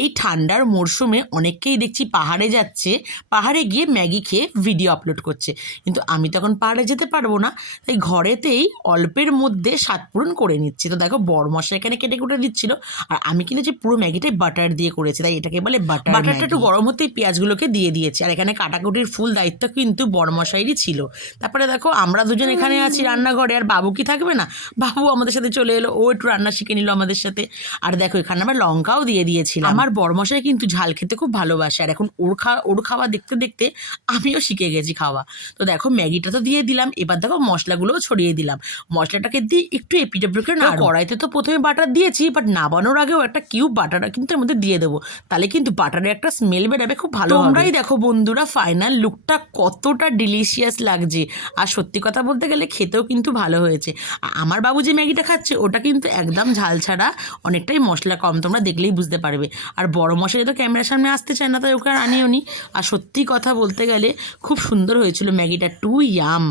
এই ঠান্ডার মরশুমে অনেককেই দেখছি পাহাড়ে যাচ্ছে, পাহাড়ে গিয়ে ম্যাগি খেয়ে ভিডিও আপলোড করছে, কিন্তু আমি তখন পাহাড়ে যেতে পারবো না, তাই ঘরেতেই অল্পের মধ্যে স্বাদ পূরণ করে নিচ্ছি। তো দেখো বড়মশা এখানে কেটে কুটে দিচ্ছিল, আর আমি কিন্তু যে পুরো ম্যাগিটাই বাটার দিয়ে করেছি, তাই এটাকে বলে বাটার। বাটারটা একটু গরম হতেই পেঁয়াজগুলোকে দিয়ে দিয়েছি, আর এখানে কাটাকুটির ফুল দায়িত্ব কিন্তু বড়মশাইরই ছিল। তারপরে দেখো আমরা দুজন এখানে আছি রান্নাঘরে, আর বাবু কি থাকবে না, বাবু আমাদের সাথে চলে এলো, ও একটু রান্না শিখে নিল আমাদের সাথে। আর দেখো এখানে আমরা লঙ্কাও দিয়ে দিয়েছিলাম। আমার বড়মশাই কিন্তু ঝাল খেতে খুব ভালোবাসে, আর এখন ওর খাওয়া দেখতে দেখতে আমিও শিখে গেছি খাওয়া। তো দেখো ম্যাগিটা তো দিয়ে দিলাম, এবার দেখো মশলাগুলোও ছড়িয়ে দিলাম। মশলাটাকে দিয়ে একটু এপিট ওপিট করে কড়াইতে তো প্রথমে বাটার দিয়েছি, বাট নাবানোর আগেও একটা কিউব বাটার কিন্তু এর মধ্যে দিয়ে দেবো, তাহলে কিন্তু বাটারের একটা স্মেল বেরোবে, খুব ভালো। তোমরাই দেখো বন্ধুরা ফাইনাল লুকটা কতটা ডিলিশিয়াস লাগছে, আর সত্যি কথা বলতে গেলে খেতেও কিন্তু ভালো হয়েছে। আমার বাবু যে ম্যাগিটা খাচ্ছে ওটা কিন্তু একদম ঝাল ছাড়া, অনেকটাই মশলা কম, তোমরা দেখলেই বুঝতে পারবে। আর বড় মশাই তো ক্যামেরার সামনে আসতে চায় না, তাই ওকে আর আনিও নি। আর সত্যি কথা বলতে গেলে খুব সুন্দর হয়েছিল ম্যাগিটা, টু ইয়াম।